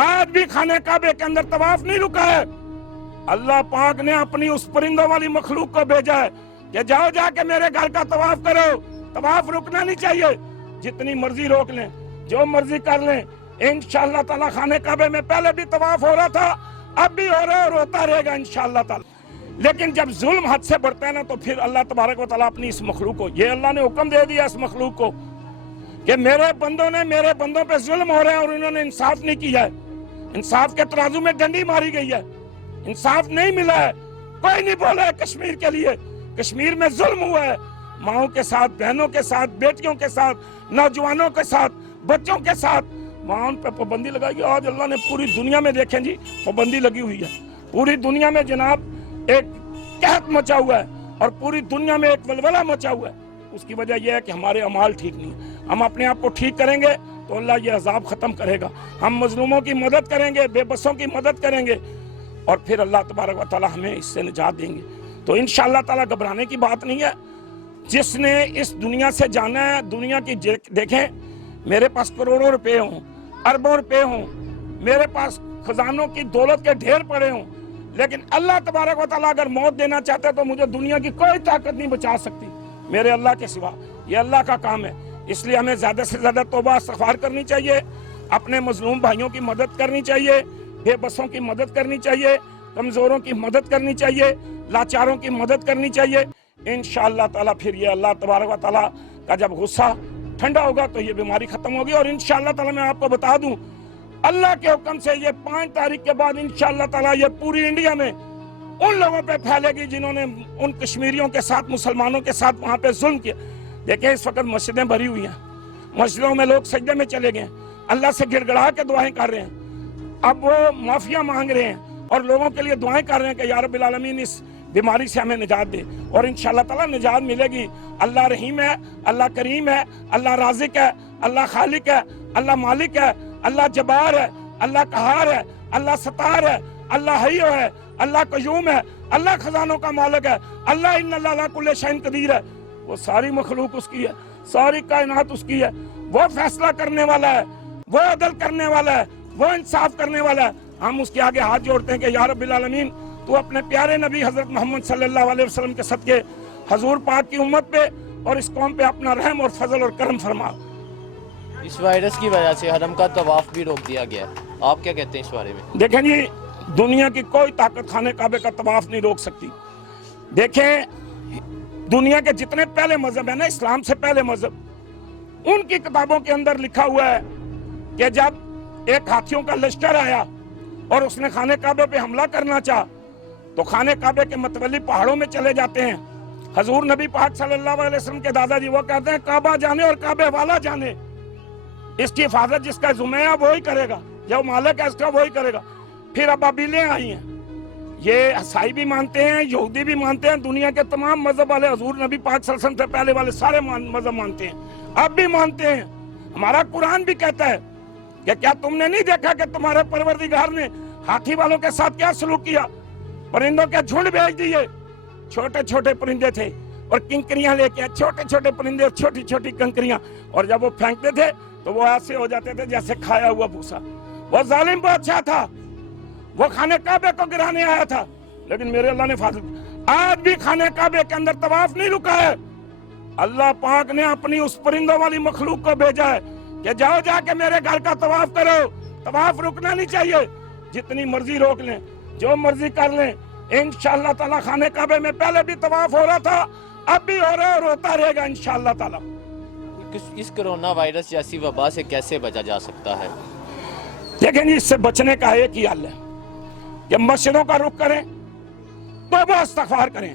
आज भी खाने काबे के अंदर तवाफ नहीं रुका है। अल्लाह पाक ने अपनी उस परिंदों वाली मखलूक को भेजा है कि जाओ जाके मेरे घर का तवाफ करो। तवाफ रुकना नहीं चाहिए, जितनी मर्जी रोक लें, जो मर्जी कर लें। इंशाअल्लाह ताला खाने काबे में पहले भी तवाफ हो रहा था, अब भी हो रहा है और होता रहेगा इंशाअल्लाह ताला। लेकिन जब जुल्म हद से बढ़ता है ना, तो फिर अल्लाह तबारक व तआला अपनी इस मखलूक को, ये अल्लाह ने हुक्म दे दिया इस मखलूक को कि मेरे बंदों पे जुल्म हो रहा है और इन्होंने इंसाफ नहीं किया है। इंसाफ के तराजू में डंडी मारी गई है, इंसाफ नहीं मिला है। कोई नहीं बोला है कश्मीर के लिए। कश्मीर में जुल्म हुआ है, माओं के साथ, बहनों के साथ, बेटियों के साथ, नौजवानों के साथ, बच्चों के साथ। वहां पे पाबंदी लगाई। आज अल्लाह ने पूरी दुनिया में, देखें जी, पाबंदी लगी हुई है। पूरी दुनिया में जनाब एक कहत मचा हुआ है और पूरी दुनिया में एक वलवला मचा हुआ है। उसकी वजह यह है कि हमारे अमाल ठीक नहीं है। हम अपने आप को ठीक करेंगे तो अल्लाह ये अजाब खत्म करेगा। हम मजलूमों की मदद करेंगे, बेबसों की मदद करेंगे और फिर अल्लाह तबारक व तआला हमें इससे निजात देंगे। तो इंशाअल्लाह ताला घबराने की बात नहीं है। जिसने इस दुनिया से जाना है, दुनिया की देखें, मेरे पास करोड़ों रुपए हों, अरबों रुपए हों, मेरे पास खजानों की दौलत के ढेर पड़े हों, लेकिन अल्लाह तबारक व तआला अगर मौत देना चाहते हैं तो मुझे दुनिया की कोई ताकत नहीं बचा सकती मेरे अल्लाह के सिवा। ये अल्लाह का काम है। इसलिए हमें ज़्यादा से ज़्यादा तौबा इस्तिग़फ़ार करनी चाहिए, अपने मजलूम भाइयों की मदद करनी चाहिए, बेबसों की मदद करनी चाहिए, कमज़ोरों की मदद करनी चाहिए, लाचारों की मदद करनी चाहिए। इंशाअल्लाह ताला फिर ये अल्लाह तबारक व तआला का जब गुस्सा ठंडा होगा तो ये बीमारी खत्म होगी। और इंशाअल्लाह ताला मैं आपको बता दूं, अल्लाह के हुक्म से ये 5 तारीख के बाद इंशाअल्लाह ताला ये पूरी इंडिया में उन लोगों पे फैलेगी जिन्होंने उन कश्मीरियों के साथ, मुसलमानों के साथ वहाँ पे जुल्म किया। देखिए इस वक्त मस्जिदें भरी हुई हैं, मस्जिदों में लोग सजदे में चले गए, अल्लाह से गिड़गड़ा के दुआएं कर रहे हैं। अब वो माफिया मांग रहे हैं और लोगों के लिए दुआएं कर रहे हैं कि या रब्बिल आलमीन इस बीमारी से हमें निजात दे। और इंशाअल्लाह ताला निजात मिलेगी। अल्लाह रहीम है, अल्लाह करीम है, अल्लाह राज़िक है, अल्लाह खालिक है, अल्लाह मालिक है, अल्लाह जब्बार है, अल्लाह कहार है, अल्लाह सतार है, अल्लाह हय्य है, अल्लाह कयूम है, अल्लाह खजानों का मालिक है, अल्लाह इन्नल्लाह अला कुल्लि शैइन कदीर है। वो सारी मखलूक उसकी है, सारी कायनात उसकी है। वो फैसला करने वाला है, वो अदल करने वाला है, वो इंसाफ करने वाला है। हम उसके आगे हाथ जोड़ते हैं कि या रब्बिल आलमीन तू अपने प्यारे नबी हजरत मोहम्मद सल्लल्लाहु अलैहि वसल्लम के सदके हजूर पाक की उम्मत पे और इस कौम पे अपना रहम और फजल और करम फरमा। इस वायरस की वजह से हरम का तवाफ भी रोक दिया गया है, आप क्या कहते हैं इस बारे में? देखें जी, दुनिया की कोई ताकत खाने काबे का तवाफ नहीं रोक सकती। देखें दुनिया के जितने पहले मजहब है ना, इस्लाम से पहले मजहब, उनकी किताबों के अंदर लिखा हुआ है कि जब एक हाथियों का लश्कर आया और उसने खाने काबे पे हमला करना चाहा तो खाने काबे के मतवली पहाड़ों में चले जाते हैं। हजूर नबी पाक सल्लल्लाहु अलैहि वसल्लम के दादाजी वो कहते हैं काबा जाने और काबे वाला जाने, इसकी हिफाजत जिसका जुम्मेदार वही करेगा, जो मालिक है इसका वही करेगा। फिर अबाबीलें आई हैं, ये ईसाई भी मानते हैं, यहूदी भी मानते हैं, दुनिया के तमाम मजहब वाले, हजूर नबी पाक सल्लल्लाहु अलैहि वसल्लम से पहले वाले सारे मजहब मानते हैं, अब भी मानते हैं। हमारा कुरान भी कहता है कि क्या तुमने नहीं देखा कि तुम्हारे परवरदिगार ने हाथी वालों के साथ क्या सलूक किया? परिंदों के झुंड भेज दिए, छोटे छोटे परिंदे थे और किंकरियां लेके, छोटे छोटे परिंदे और छोटी छोटी कंकरियां, और जब वो फेंकते थे तो वो ऐसे हो जाते थे जैसे खाया हुआ भूसा। वो जालिम बादशाह था, वो खाने काबे को गिराने आया था, लेकिन मेरे अल्लाह ने हिफाजत। आज भी खाने काबे के अंदर तवाफ नहीं रुका है। अल्लाह पाक ने अपनी उस परिंदों वाली मखलूक को भेजा है कि जाओ जाके मेरे घर का तवाफ करो। तवाफ रुकना नहीं चाहिए, जितनी मर्जी रोक लें, जो मर्जी कर लें। इंशाअल्लाह ताला खाने काबे में पहले भी तवाफ हो रहा था, अब भी हो रहा है और होता रहेगा इंशाअल्लाह ताला। इस कोरोना वायरस जैसी वबा से कैसे बचा जा सकता है? देखें जी, इससे बचने का एक ही हल है कि मस्जिदों का रुख करें, तौबा इस्तिग़फ़ार करें।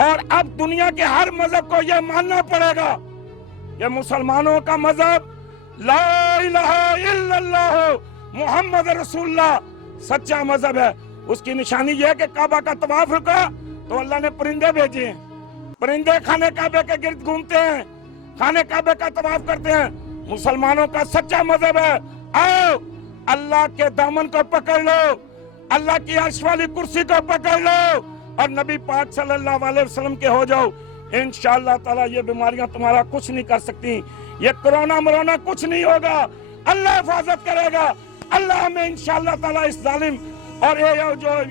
और अब दुनिया के हर मजहब को यह मानना पड़ेगा, ये मुसलमानों का मजहब ला इलाहा इल्लल्लाह मुहम्मद रसूलुल्लाह सच्चा मजहब है। उसकी निशानी यह है कि काबा का तवाफ रुका तो अल्लाह ने परिंदे भेजे हैं, परिंदे खाने काबे के गिर्द घूमते हैं, खाने काबे का तवाफ करते हैं। मुसलमानों का सच्चा मजहब है, आओ अल्लाह के दामन को पकड़ लो, अल्लाह की अर्श वाली कुर्सी को पकड़ लो और नबी पाक सल्लल्लाहु अलैहि वसल्लम के हो जाओ। इंशाअल्लाह ताला ये बीमारियां तुम्हारा कुछ नहीं कर सकती, ये कोरोना मरोना कुछ नहीं होगा। अल्लाह हिफाजत करेगा, اللہ ہمیں انشاءاللہ تعالیٰ اس ظالم اور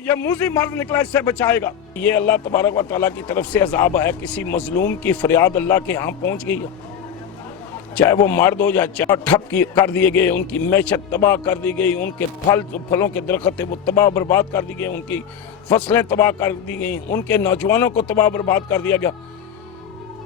یہ موذی مرد نکلا اس سے بچائے گا۔ یہ اللہ تبارک و تعالیٰ کی طرف سے عذاب ہے، کسی مظلوم کی فریاد اللہ کے ہاں پہنچ گئی ہے، چاہے وہ مرد ہو چاہے ٹھپ کر دیے گئے، ان کی معیشت تباہ کر دی گئی، ان کے پھلوں کے درخت تھے وہ تباہ برباد کر دی گئے، ان کی فصلیں تباہ کر دی گئیں، ان کے نوجوانوں کو تباہ برباد کر دیا گیا۔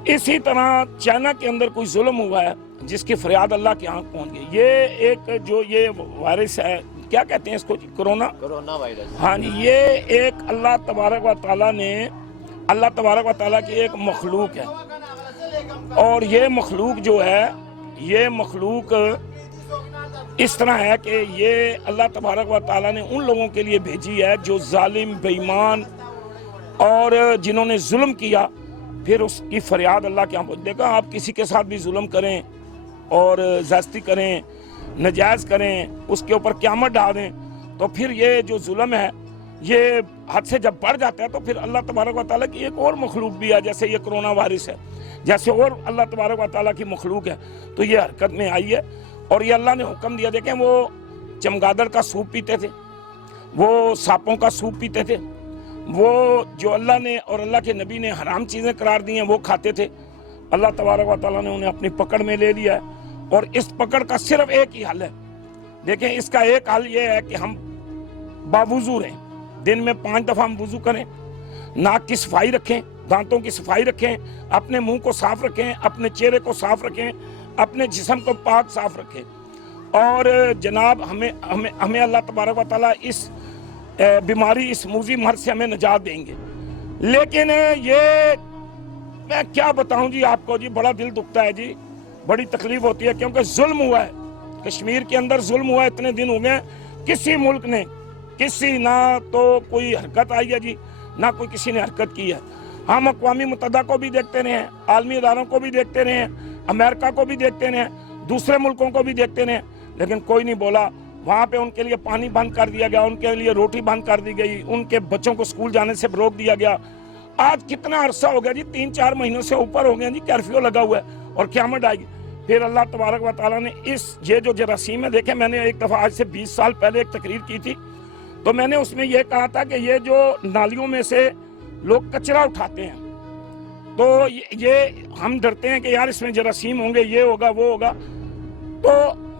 اسی طرح چائنا کے اندر کوئی ظلم ہوا ہے جس کی فریاد اللہ کے ہاں پہنچ گئی۔ یہ ایک جو یہ وائرس ہے، کیا کہتے ہیں اس کو، کرونا وائرس، ہاں جی، یہ ایک اللہ تبارک و تعالیٰ کی ایک مخلوق ہے، اور یہ مخلوق جو ہے، یہ مخلوق اس طرح ہے کہ یہ اللہ تبارک و تعالیٰ نے ان لوگوں کے لیے بھیجی ہے جو ظالم، بے ایمان اور جنہوں نے ظلم کیا، پھر اس کی فریاد اللہ کے یہاں پہنچ۔ دیکھا، آپ کسی کے ساتھ بھی ظلم کریں اور زیادتی کریں، نجائز کریں، اس کے اوپر قیامت ڈال دیں، تو پھر یہ جو ظلم ہے یہ حد سے جب بڑھ جاتا ہے تو پھر اللہ تبارک و تعالیٰ کی ایک اور مخلوق بھی ہے، جیسے یہ کرونا وائرس ہے، جیسے اور اللہ تبارک و تعالیٰ کی مخلوق ہے، تو یہ حرکت میں آئی ہے اور یہ اللہ نے حکم دیا۔ دیکھیں، وہ چمگادڑ کا سوپ پیتے تھے، وہ سانپوں کا سوپ پیتے تھے، وہ جو اللہ نے اور اللہ کے نبی نے حرام چیزیں قرار دی ہیں وہ کھاتے تھے۔ اللہ تبارک و تعالیٰ نے انہیں اپنی پکڑ میں لے لیا ہے، اور اس پکڑ کا صرف ایک ہی حل ہے۔ دیکھیں، اس کا ایک حل یہ ہے کہ ہم باوضو رہیں، دن میں 5 دفعہ ہم وضو کریں، ناک کی صفائی رکھیں، دانتوں کی صفائی رکھیں، اپنے منہ کو صاف رکھیں، اپنے چہرے کو صاف رکھیں، اپنے جسم کو پاک صاف رکھیں، اور جناب ہمیں اللہ تبارک و تعالیٰ اس بیماری، اس موذی مرض سے ہمیں نجات دیں گے۔ لیکن یہ میں کیا بتاؤں جی آپ کو، جی بڑا دل دکھتا ہے جی، بڑی تکلیف ہوتی ہے، کیونکہ ظلم ہوا ہے کشمیر کے اندر، ظلم ہوا ہے، اتنے دن ہو گئے، کسی ملک نے نہ تو کوئی حرکت آئی ہے جی، نہ کوئی کسی نے حرکت کی ہے۔ ہم اقوام متحدہ کو بھی دیکھتے رہے ہیں، عالمی اداروں کو بھی دیکھتے رہے ہیں، امریکہ کو بھی دیکھتے رہے ہیں، دوسرے ملکوں کو بھی دیکھتے رہے ہیں، لیکن کوئی نہیں بولا۔ وہاں پہ ان کے لیے پانی بند کر دیا گیا، ان کے لیے روٹی بند کر دی گئی، ان کے بچوں کو سکول جانے سے روک دیا گیا۔ آج کتنا عرصہ ہو گیا جی، 3-4 مہینوں سے اوپر ہو گیا جی، کرفیو لگا ہوا ہے اور قیامت آئے گی۔ پھر اللہ تبارک و تعالیٰ نے یہ جو جراثیم ہے، دیکھیں میں نے ایک دفعہ آج سے 20 سال پہلے ایک تقریر کی تھی، تو میں نے اس میں یہ کہا تھا کہ یہ جو نالیوں میں سے لوگ کچرا اٹھاتے ہیں، تو یہ ہم ڈرتے ہیں کہ یار اس میں جراثیم ہوں گے، یہ ہوگا وہ ہوگا، تو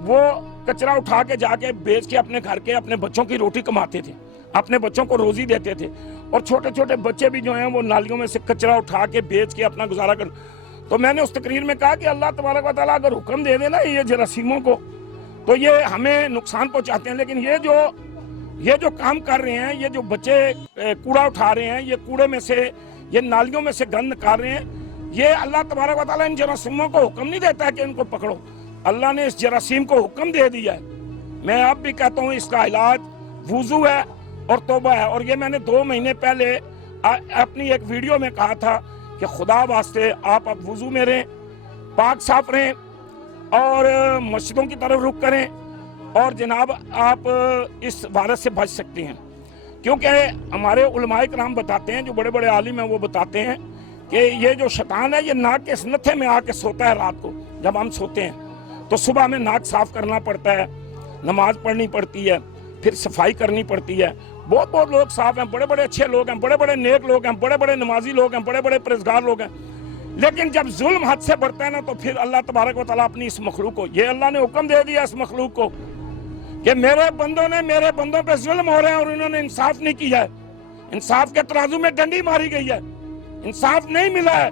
وہ کچرا اٹھا کے جا کے بیچ کے اپنے گھر کے اپنے بچوں کی روٹی کماتے تھے، اپنے بچوں کو روزی دیتے تھے، اور چھوٹے چھوٹے بچے بھی جو ہیں وہ نالیوں میں سے کچرا اٹھا کے بیچ کے اپنا گزارا کر۔ تو میں نے اس تقریر میں کہا کہ اللہ تبارک و تعالیٰ اگر حکم دے دے نا یہ جراثیموں کو، تو یہ ہمیں نقصان پہنچاتے ہیں، لیکن یہ جو کام کر رہے ہیں، یہ جو بچے کوڑا اٹھا رہے ہیں، یہ کوڑے میں سے، یہ نالیوں میں سے گند نکال رہے ہیں، یہ اللہ تبارک و تعالیٰ ان جراثیموں کو حکم نہیں دیتا ہے کہ ان کو پکڑو، اللہ نے اس جراثیم کو حکم دے دیا ہے۔ میں اب بھی کہتا ہوں اس کا علاج وضو ہے اور توبہ ہے، اور یہ میں نے 2 مہینے پہلے اپنی ایک ویڈیو میں کہا تھا کہ خدا واسطے آپ اب وضو میں رہیں، پاک صاف رہیں، اور مسجدوں کی طرف رخ کریں، اور جناب آپ اس وائرس سے بچ سکتے ہیں۔ کیونکہ ہمارے علماء کرام بتاتے ہیں، جو بڑے بڑے عالم ہیں وہ بتاتے ہیں کہ یہ جو شیطان ہے یہ ناک کے نتھے میں آ کے سوتا ہے رات کو، جب ہم سوتے ہیں تو صبح ہمیں ناک صاف کرنا پڑتا ہے، نماز پڑھنی پڑتی ہے، پھر صفائی کرنی پڑتی ہے۔ بہت لوگ صاف ہیں، بڑے بڑے اچھے لوگ ہیں، بڑے بڑے نیک لوگ ہیں، بڑے بڑے نمازی لوگ ہیں، بڑے بڑے پرہیزگار لوگ ہیں، لیکن جب ظلم حد سے بڑھتا ہے نا تو پھر اللہ تبارک و تعالیٰ اپنی اس مخلوق کو، یہ اللہ نے حکم دے دیا اس مخلوق کو کہ میرے بندوں پہ ظلم ہو رہے ہیں اور انہوں نے انصاف نہیں کیا ہے، انصاف کے ترازو میں ڈنڈی ماری گئی ہے، انصاف نہیں ملا ہے،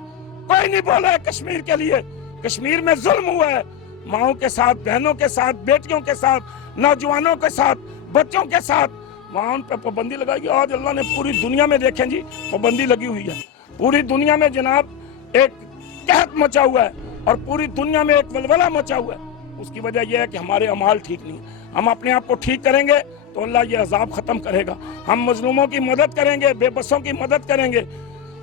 کوئی نہیں بولا ہے کشمیر کے لیے۔ کشمیر میں ظلم ہوا ہے، ماؤں کے ساتھ، بہنوں کے ساتھ، بیٹیوں کے ساتھ، نوجوانوں کے ساتھ، بچوں کے ساتھ، وہاں ان پہ پابندی لگائی گئی۔ آج اللہ نے پوری دنیا میں دیکھیں جی پابندی لگی ہوئی ہے، پوری دنیا میں جناب ایک قحط مچا ہوا ہے اور پوری دنیا میں ایک ولولہ مچا ہوا ہے۔ اس کی وجہ یہ ہے کہ ہمارے اعمال ٹھیک نہیں ہیں۔ ہم اپنے آپ کو ٹھیک کریں گے تو اللہ یہ عذاب ختم کرے گا، ہم مظلوموں کی مدد کریں گے، بے بسوں کی مدد کریں گے،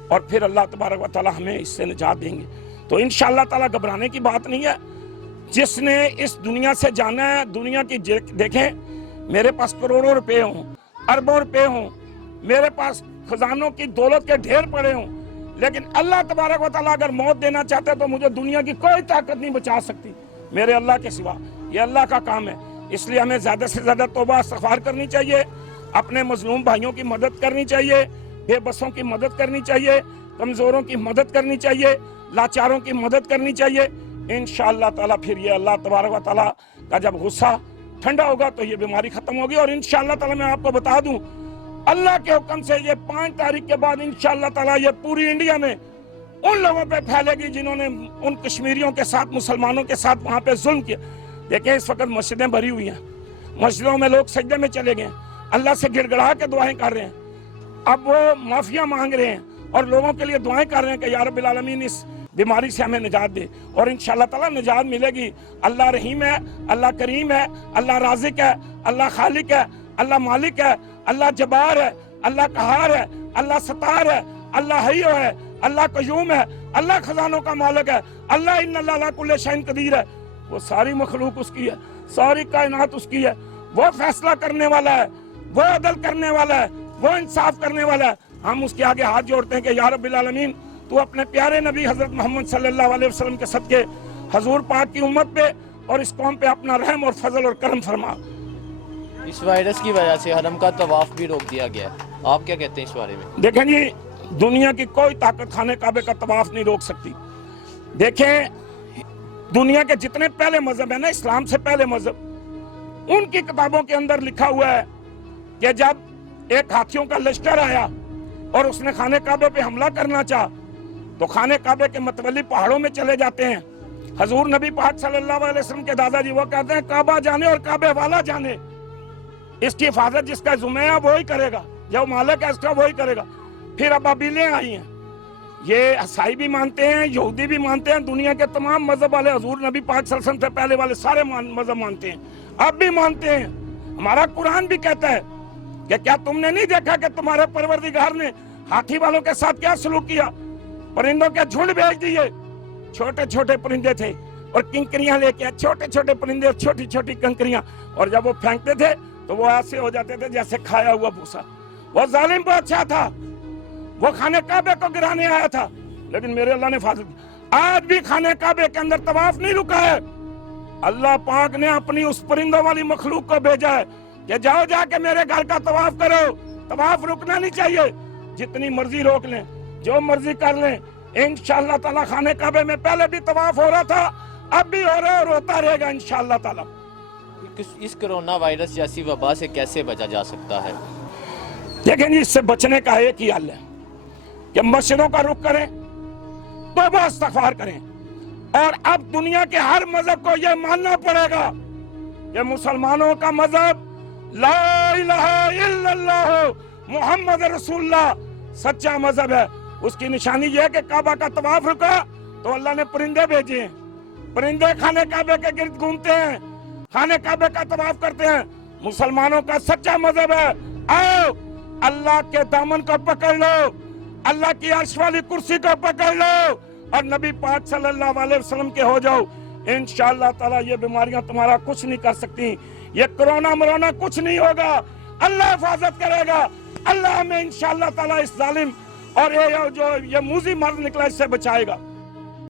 اور پھر اللہ تبارک و تعالیٰ ہمیں اس سے نجات دیں گے۔ تو انشاءاللہ تعالیٰ گھبرانے کی بات نہیں ہے۔ جس نے اس دنیا سے جانا ہے، دنیا کی دیکھیں، میرے پاس کروڑوں روپے ہوں، اربوں روپے ہوں، میرے پاس خزانوں کی دولت کے ڈھیر پڑے ہوں، لیکن اللہ تبارک و تعالیٰ اگر موت دینا چاہتے تو مجھے دنیا کی کوئی طاقت نہیں بچا سکتی میرے اللہ کے سوا۔ یہ اللہ کا کام ہے، इसलिए हमें ज़्यादा से ज़्यादा तौबा इस्तिग़फ़ार करनी चाहिए, अपने मज़लूम भाइयों की मदद करनी चाहिए, बेबसों की मदद करनी चाहिए, कमज़ोरों की मदद करनी चाहिए, लाचारों की मदद करनी चाहिए। इंशाअल्लाह ताला फिर ये अल्लाह तबारक व तआला का जब गुस्सा ठंडा होगा तो ये बीमारी ख़त्म होगी। और इंशाअल्लाह ताला मैं आपको बता दूं, अल्लाह के हुक्म से ये 5 तारीख के बाद इंशाअल्लाह ताला ये पूरी इंडिया में उन लोगों पे फैलेगी जिन्होंने उन कश्मीरियों के साथ, मुसलमानों के साथ वहाँ पे जुल्म किया। देखिए इस वक्त मस्जिदें भरी हुई हैं, मस्जिदों में लोग सजदे में चले गए, अल्लाह से गिड़गिड़ा के दुआएं कर रहे हैं, अब वो माफिया मांग रहे हैं और लोगों के लिए दुआएं कर रहे हैं कि या रब्बिल आलमीन इस बीमारी से हमें निजात दे। और इंशाअल्लाह ताला निजात मिलेगी। अल्लाह रहीम है, अल्लाह करीम है, अल्लाह राज़िक है, अल्लाह खालिक है, अल्लाह मालिक है, अल्लाह जब्बार है, अल्लाह कहार है, अल्लाह सतार है, अल्लाह हय्य है, अल्लाह कयूम है, अल्लाह खजानों का मालिक है, अल्लाह इन्नल्लाह अला कुल्लि शैइन कदीर है। वो सारी मखलूक उसकी है, सारी कायनात उसकी है। वो फैसला करने वाला है, वो अदल करने वाला है, वो इंसाफ करने वाला है। हम उसके आगे हाथ जोड़ते हैं कि या रब्बिल आलमीन तू अपने प्यारे नबी हजरत मोहम्मद सल्लल्लाहु अलैहि वसल्लम के सदके हजूर पाक की उम्मत पे और इस कौम पे अपना रहम और फजल और करम फरमा। इस वायरस की वजह से हरम का तवाफ भी रोक दिया गया, आप क्या कहते हैं इस बारे में? देखें जी, दुनिया की कोई ताकत खाने काबे का तवाफ नहीं रोक सकती। देखें दुनिया के जितने पहले मजहब है ना, इस्लाम से पहले मजहब, उनकी किताबों के अंदर लिखा हुआ है कि जब एक हाथियों का लश्कर आया और उसने खाने काबे पे हमला करना चाहा तो खाने काबे के मतवली पहाड़ों में चले जाते हैं। हजूर नबी पाक सल्लल्लाहु अलैहि वसल्लम के दादाजी वो कहते हैं काबा जाने और काबे वाला जाने, इसकी हिफाजत जिसका जुम्मा वो ही करेगा, जो मालिक है इसका वही करेगा। फिर अबाबीलें आई हैं, ये ईसाई भी मानते हैं, यहूदी भी मानते हैं, दुनिया के तमाम मजहब वाले, हजूर नबी पाक सल्लल्लाहु अलैहि वसल्लम से पहले वाले सारे मजहब मानते हैं, अब भी मानते हैं। हमारा कुरान भी कहता है कि क्या तुमने नहीं देखा कि तुम्हारे परवरदिगार ने हाथी वालों के साथ क्या सलूक किया, परिंदों के झुंड भेज दिए, छोटे छोटे परिंदे थे और किंकरियां लेके, छोटे छोटे परिंदे और छोटी छोटी कंकरियां, और जब वो फेंकते थे तो वो ऐसे हो जाते थे जैसे खाया हुआ भूसा। वो जालिम बादशाह था, वो खाने काबे को गिराने आया था, लेकिन मेरे अल्लाह ने हिफाजत की। आज भी खाने काबे के अंदर तवाफ नहीं रुका है। अल्लाह पाक ने अपनी उस परिंदों वाली मखलूक को भेजा है कि जाओ जाके मेरे घर का तवाफ करो। तवाफ रुकना नहीं चाहिए, जितनी मर्जी रोक लें, जो मर्जी कर लें, इंशाअल्लाह ताला खाने काबे में पहले भी तवाफ हो रहा था, अब भी हो रहा है और होता रहेगा इंशाअल्लाह ताला। इस कोरोना वायरस जैसी वबा से कैसे बचा जा सकता है? देखें जी, इससे बचने का एक ही हल है कि मस्जिदों का रुख करें, तौबा इस्तिग़फ़ार करें। और अब दुनिया के हर मजहब को यह मानना पड़ेगा कि मुसलमानों का मजहब ला इलाहा इल्लल्लाह मुहम्मद रसूलुल्लाह सच्चा मजहब है। उसकी निशानी यह है कि काबा का तवाफ रुका तो अल्लाह ने परिंदे भेजे हैं, परिंदे खाने काबे के गिर्द घूमते हैं, खाने काबे का तवाफ करते हैं। मुसलमानों का सच्चा मजहब है, आओ अल्लाह के दामन को पकड़ लो, अल्लाह की अर्श वाली कुर्सी को पकड़ लो और नबी पाक सल्लल्लाहु अलैहि वसल्लम के हो जाओ। इंशाअल्लाह ताला ये बीमारियां तुम्हारा कुछ नहीं कर सकती, ये कोरोना मरोना कुछ नहीं होगा, अल्लाह हिफाजत करेगा। अल्लाह हमें इंशाअल्लाह ताला इस जालिम और ये जो ये मूजी मर्द निकला इससे बचाएगा।